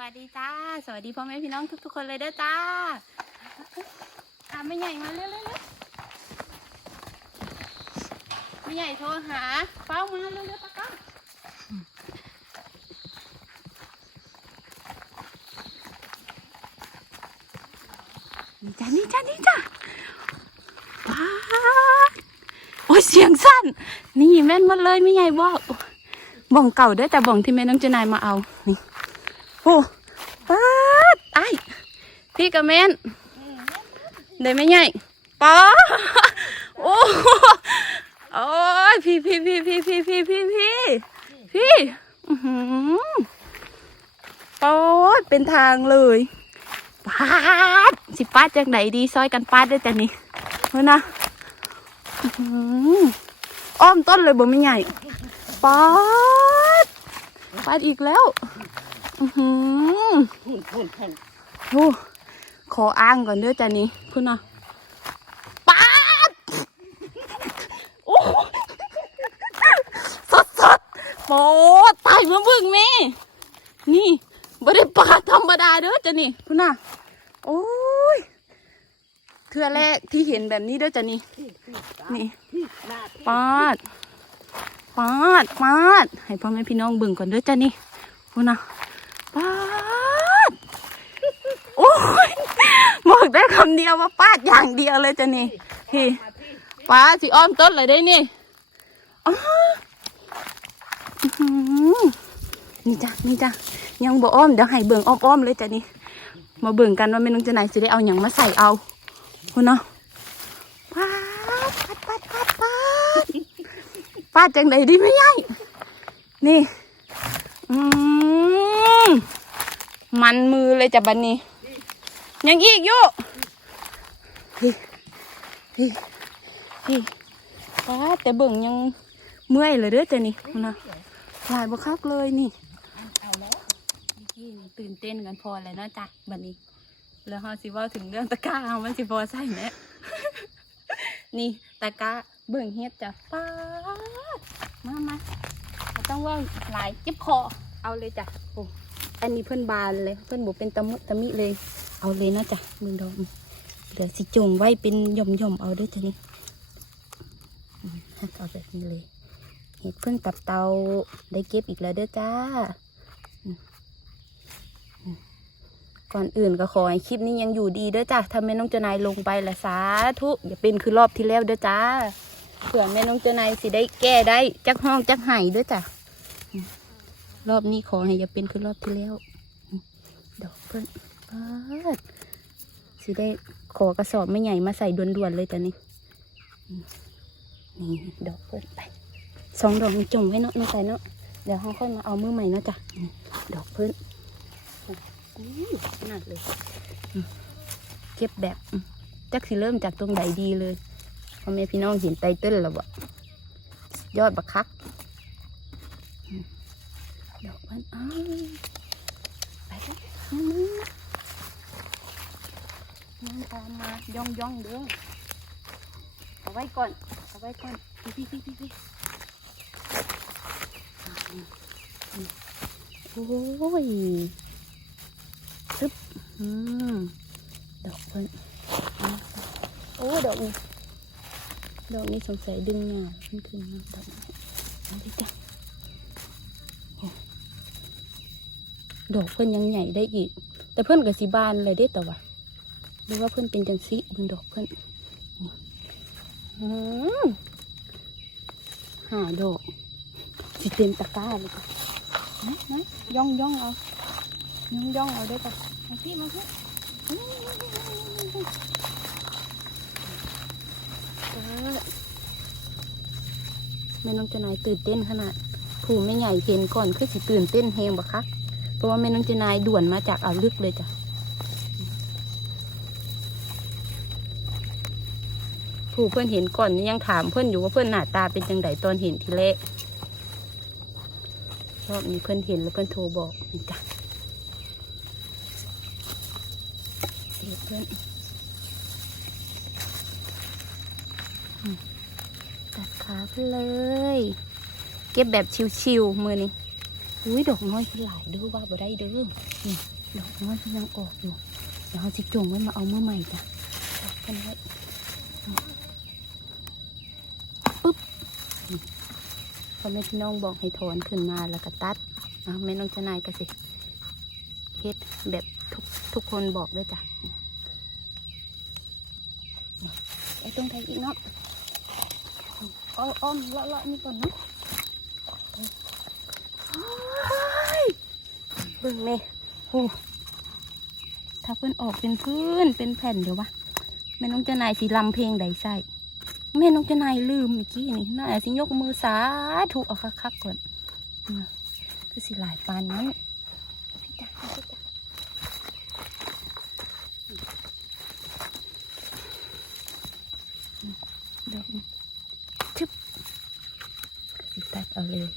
วัสดีจ้า สวัสดีพ่อแม่พี่น้องทุกๆคนเลยเด้อจ้าอะไม่ใหญ่มาเร็วๆๆไม่ใหญ่โทรหาเฝ้ามาเร็วๆตะก้านี่จ้านี่จ้านี่จ้าว้าโอ้ยเสียงสั้น นี่แม่นหมดเลยไม่ใหญ่บอกบ่องเก่าด้อแต่บ่องที่แม่น้องเจนายมาเอา นี่ โอ้ป๊าดไอ้ายพี่กับแม่นได้ไหมใหญ่ป๊าดโอ้โอ้ยพี่พี่พี่พี่พี่พี่พี่พี่พี่อื้อหือป๊าดเป็นทางเลยป๊าดสิป้าดจังไหนดีซอยกันป้าดได้แต่นี่เฮ้ยนะอื้อหืออ้อมต้นเลยบ่ไม่ใหญ่ป๊าดป้าดอีกแล้ว อือหือหุ่นหุ่นหุ่นโอ้ขออ้างก่อนเด้อจ้ะนี่คุณน่ะป๊าดโอ้สดสดๆโอ้ตายมื่อบึงแม่นี่บ่ได้ปลาธรรมดาเด้อจ้ะนี่คุณน่ะโอ้ยเทื่อแรกที่เห็นแบบนี้เด้อจ้ะนี่พี่พี่ตานี่นี่ปาดปาดปาดให้พ่อแม่พี่น้องเบิ่งก่อนเด้อจ้ะนี่คุณน่ะปาด โอ้ย กได้คำเดียวว่าปาดอย่างเดียวเลยจ้ะนี่พี่ป้าสิอ้อมต้นเลยได้นี่นี่จ้ะนี่จ้ะยังบ่อ้อมเดี๋ยวให้เบิ่งอ้อมๆเลยจ้ะนี่มาเบิ่งกันว่าแม่น้องจะไหนจะได้เอาหยังมาใส่เอาคุณเนาะปาดปาดปาดปาดปาดปาดจังไดดีไม่ยัยนี่อืมมันมือเลยจ้ะบันนี้ ยังอีกอยู่ พี่พี่พี่ป้าแต่เบิ่งยังเมื่อยเลยเด้อจ้ะนี่นะหลายบัคักเลยนี่เอาแล้วพี่ตื่นเต้นกันพอแล้วเนะจ้ะบัดนี้ แล้วเฮาสิเว้าถึงเรื่องตะกร้าเฮามันสิพอใส่ไหมนี่ตะกร้าเบิ่งเฮ็ดจ้ะป้าดมามาเราต้องว่าหลายจ็บคอเอาเลยจ้ะโอ้อันนี้เพิ่อนบานเลย เพิ่อนบ่เป็นตะมุตะมิเลย เอาเลยนะจ้ะมึงดอก เหลือสิจงไว้เป็นหย่อมๆเอาด้วยจ้ะนี่อืมหักเอาแบบนี้เลยเห็ดเพิ่งตับเตาได้เก็บอีกแล้วเด้อจ้า ก่อนอื่นก็ขอให้คลิปนี้ยังอยู่ดีเด้อจ้ะถ้าแม่น้องเจานายลงไปละสาธุอย่าเป็นคือรอบที่แล้วเด้อจ้าเผื่อแม่น้องเจานายสิได้แก้ได้จักห้องจักไห้เด้อจ้ะอืมรอบนี้ขอให้อย่าเป็นคือรอบที่แล้วดอกเพิ่นปาดสิได้ ขอกระสอบไม่ใหญ่มาใส่ด่วนๆเลยจ้ะนี่นี่ดอกเพิ่นไปสองดอกมีจงไว้เนาะน้องใส่เนาะเดี๋ยวเขาค่อยมาเอามือใหม่เนาะจ้ะดอกเพิ่นอู้ขนาดเลยเก็บแบบจักสิเริ่มจากตรงไหนดีเลยพ่อแม่พี่น้องเห็นไตเติ้ลแล้วบ่ยอดบักคักดอกเพิ่นอ้าวไปกั นนั่งตามมาย่องย่องเด้อเอาไว้ก่อน เอาไว้ก่อน พี่พี่พี่พี่โอ้ยซึบอืมดอกเพิ่นเอาโอ้ดอกนี้ดอกนี้สงสัยดึงหน่าขึ้นขึ้นมาดอกนี้ดิจ้ะโอ้ดอกเพิ่นยังใหญ่ได้อีก แต่เพิ่นกับสีบานเลยได้แต่ว่า หรือว่าเพิ่อนเป็นจังสีเบิ่งดอกเพิ่นนี่อืมห้าดอกสิเต็มตะกร้าเลยจ้ะนะย่องย่องเอาย่องย่องเอาได้ปะมาพี่มาพี่แม่น้องเจนายตื่นเต้นขนาดผู้ไม่ใหญ่เห็นก่อนคือสิตื่นเต้นเฮงบักคักเพราะว่าแม่น้องเจนายด่วนมาจากอ่าวลึกเลยจ้ะ ผู้เพื่อนเห็นก่อนนี่ยังถามเพื่อนอยู่ว่าเพื่อนหน้าตาเป็นจังไดตอนเห็นทีแรกรอบนี้เพื่อนเห็นแล้วเพื่อนโทรบอกนี่จ้ะเดี๋ยวเพื่อนอืมตัดขาเพื่อนเลย เก็บแบบชิวๆมือนี้อุ้ยดอกน้อยเพิ่นหลายเด้อว่าบ่ได้เด้อนี่ดอกน้อยเพิ่นยังออกอยู่เดี๋ยวเราสิจงไว้มาเอาเมื่อใหม่จ้ะจับกันไว้ปึ๊บนี่ พ่อแม่พี่น้องบอกให้ถอนขึ้นมาแล้วก็ตัดเอาแม่น้องจะนายก็สิเฮ็ดแบบทุกทุกคนบอกด้วยจ้ะไอ้ตรงไหนอีกเนาะอ้อมอ้อมเลาะเลาะนี่ก่อนเนาะเบิ่งเลยโอ้ถ้าเพื่อนออกเป็นพื้นเป็นแผ่นเดี๋ยววะแม่น้องเจะนายสีลำเพลงใดใส่ แม่น้องจะนายลืมเมื่อกี้นี่น่าสิยกมือสาธุเอาคักๆก่อนคือสิหลายปานนั้นพี่จ๋าพี่จ๋าอืมดอกนี้ชึบสิตัดเอาเลย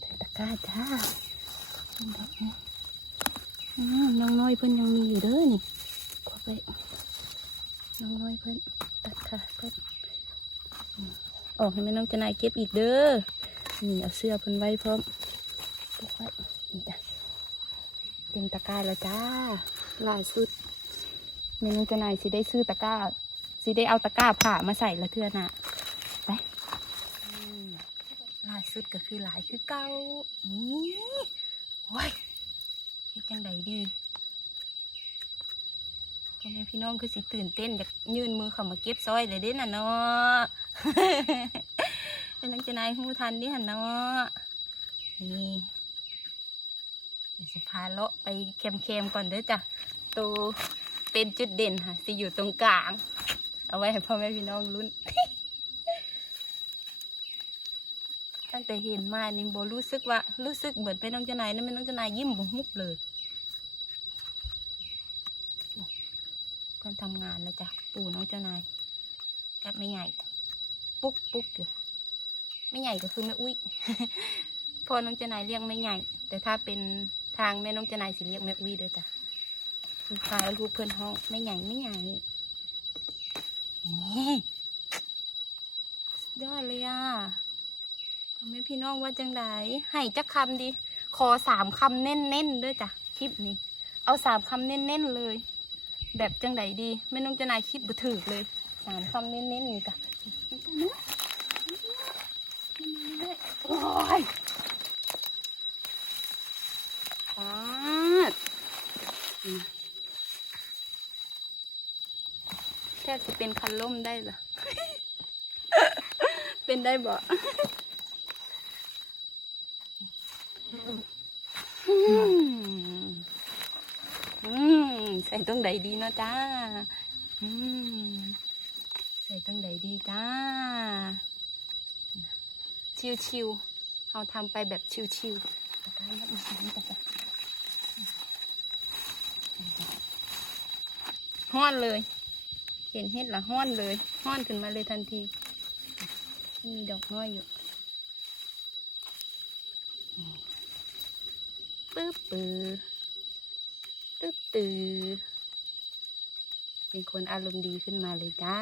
ใส่ตะกร้าจ้าดอกนี้อืมน้องน้อยเพิ่นยังมีอยู่เด้อนี่ขอไป น้องน้อยเพิ่นตัดขาเพิ่อืมออกให้แม่น้องจะนายเก็บอีกเด้อนี่เอาเสื้อเพิ่นไว้พร้อมปกไว้นี่จ้ะเต็มตะกร้าแล้วจ้าล่าสุดแม่น้องจะนายสิได้ซื้อตะกร้าสิได้เอาตะกร้าผ่ามาใส่ละเทือน่ะไปล่าสุดก็คือหลายคือเก่านี่โอ้ยเฮ็ดจังใดดี พ่อแม่พี่น้องคือสิตื่นเต้นอยากยื่นมือเข้ามาเก็บซอยเลยเด้น่ะเนาะเป็นนังจะนายหูทันดิหันเนาะนี่เดี๋ยวสิพาเลาะไปเค็มๆก่อนเด้อจ้ะตัวเป็นจุดเด่นค่ะสิอยู่ตรงกลาง เอาไว้ให้พ่อแม่พี่น้องลุ้น ตั้งแต่เห็นมานี่โบรู้สึกว่ารู้สึกเหมือนเป็นน้องเจ้านายนั่นเป็นน้องเจ้านายยิ้มบุมุบเลยก่อน ทำงานแล้วจ้ะ ปู่น้องเจ้านายกับไม่ใหญ่ ปุ๊กปุ๊กอยู่ไม่ใหญ่ก็คือแม่อุ้ยพ่อน้องเจ้านายเรียกไม่ใหญ่ แต่ถ้าเป็นทางแม่น้องเจ้านายสิเรียกแม่อุ้ยเด้อจ้ะคือคล้ายลูกเพื่อนห้องไม่ใหญ่ไม่ใหญ่นี่ยอดเลยอะพ่อแม่พี่น้องว่าจังไดให้จักคำดิ ขอสามคำเน้นๆด้วยจ้ะคลิปนี้ เอาสามคำเน้นๆเลย แบบจังไดดีไม่ต้องจะนายคิดบ่ถือเลยสามคำเน้นๆนี่จ้ะโอ้ยปาดอืมแทบจะเป็นคันล่มได้เหรอเป็นได้บ่อืมอืม ใส่ตรงไหนดีเนาะจ้าอืมใส่ตรงไหนดีจ้า ชิวๆเราทำไปแบบชิวๆตะกร้ารับมาใส่นี่จ้ะห้อนเลย เห็นเห็ดละห้อนเลยห้อนขึ้นมาเลยทันทีมีดอกน้อยอยู่ปึ๊บปือ ตึ๊บตือเป็นคนอารมณ์ดีขึ้นมาเลยจ้า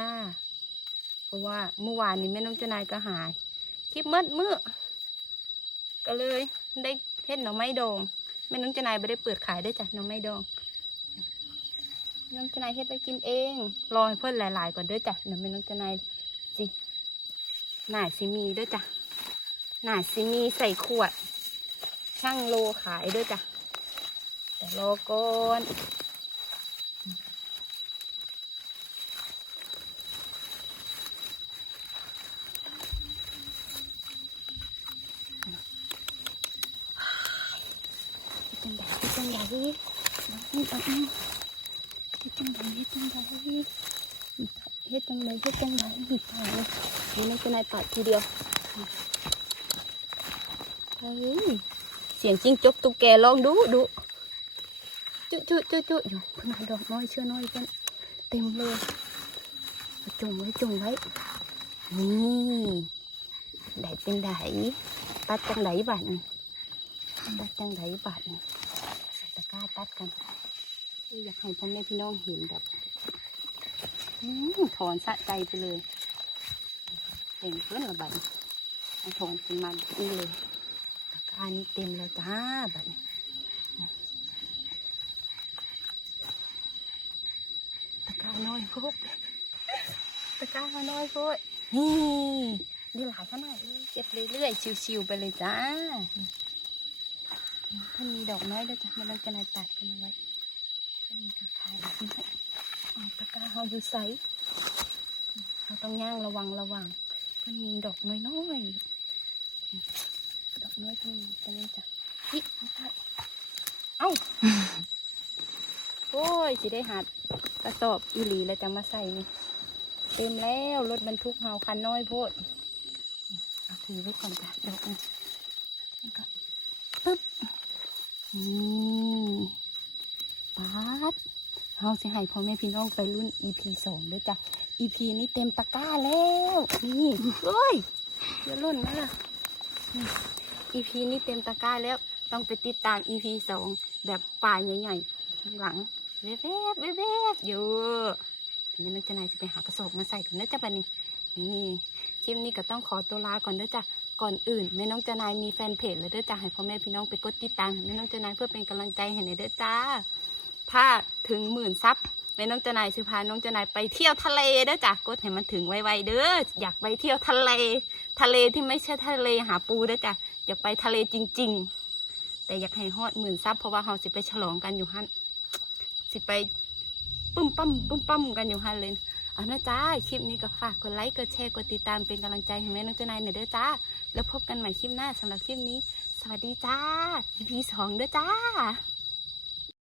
เพราะว่าเมื่อวานนี้แม่น้องเจ้านายก็หาย คลิปมืดมือก็เลยได้เฮ็ดหน่อไม้ดองแม่น้องเจ้านายไม่ได้เปิดขายได้วยจ้ะหน่อไม้ดองน้องเจ้านายเฮ็ดไปกินเองรอให้เพื่อนหลาย ๆ ก่อนด้อจ้ะเดี๋ยวแม่น้องเจ้านายสิหน่าซิมีด้วยจ้ะหน่าซิมีใส่ขวดช่างโลขายด้วยจ้ะ ดี๋ยวรอก่อนจังใดจังใดน้องนี่ต้องเฮ็ดจังใดเฮ็ดจังใดเฮ็ดจังใดเฮ็ดจังใดหิดต่อเลยนี่คือนายปัดทีเดียวเฮ้ยเสียงจิ้งจกตุ๊กแกลองดูดู จุจุจุจุอยู่เพิ่นเอาดอกน้อยเชื่อน้อยเพิ่นเต็มเลยจุ่มไว้จุ่มไว้ นี่ได้เป็นไดตัดจังไดบาดนี่ตัดจังไดบาดนี่ใส่ตะกร้าตัดกันอยากให้พ่อแม่พี่น้องเห็นแบบถอนสะใจไปเลยเห็นเพื่อนระบาดเอาถอนขึ้นมาแบบนี่เลยกร้านี้เต็มแล้วจ้าบัดนี้ตะกร้า น้อยโพดตะกร้าน้อยโพดนี่ดีหลายขนาดเลยเก็บเรื่อยๆชิวๆไปเลยจ้าถ้ามีดอกน้อยด้วยจ้ะไม่ต้องจะนายตัดกันเอาไว้ก็มีกระขายแบบนี้เอาตะกร้าเฮาอยู่ใสเราต้องย่างระวังระวังมันมีดอกน้อยๆดอกน้อยตรงนี้ตรงนี้จ้ะฮิเอาค่ะเอ้าโอ้ยสิได้หัด กระสอบอีหลีแล้วจะมาใส่นี่เต็มแล้วรถบรรทุกเฮาคันน้อยโพดเอาถือไว้ก่อนจ้ะดอกนะนี่ก็ปึ๊บนี่ป๊าดเฮาสิให้พ่อแม่พี่น้องไปรุ่น EP สองด้วยจ้ะ EP นี้เต็มตะกร้าแล้ว นี่เฮ้ยเดี๋ยวรุ่นไหมล่ะ EP นี้เต็มตะกร้าแล้ว ต้องไปติดตาม EP สองแบบป่าใหญ่ๆข้างหลัง เวบๆเวบๆอยู่ทีนี้นักจะนายจะไปหากระสอบมาใส่ถุงนะจ๊ะบันนี้นี่คลิปนี้ก็ต้องขอตัวลาก่อนเด้อจ้ะก่อนอื่นแม่น้องเจะนายมีแฟนเพจเลยเด้อจ้ะให้พ่อแม่พี่น้องไปกดติดตามแม่น้องเจะนายเพื่อเป็นกำลังใจให้หน่อยเด้อจ้า ถ้าถึงหมื่นซับแม่น้องเจะนายสิพาน้องเจะนายไปเที่ยวทะเลเด้อจ้ะกดให้มันถึงไวๆเด้ออยากไปเที่ยวทะเล ทะเลที่ไม่ใช่ทะเลหาปูเด้อจ้ะอยากไปทะเลจริง ๆ แต่อยากให้ฮอดหมื่นซับเพราะว่าเราสิไปฉลองกันอยู่ฮั่น สิไปปุ้มปั้มปุ้มปั้มกันอยู่ฮันเลยเอานะจ้า คลิปนี้ก็ฝากกดไลค์กดแชร์กดติดตามเป็นกำลังใจให้แม่น้องเจ้านายหน่อยเด้อจ้า แล้วพบกันใหม่คลิปหน้าสำหรับคลิปนี้ สวัสดีจ้า EP สองเด้อจ้า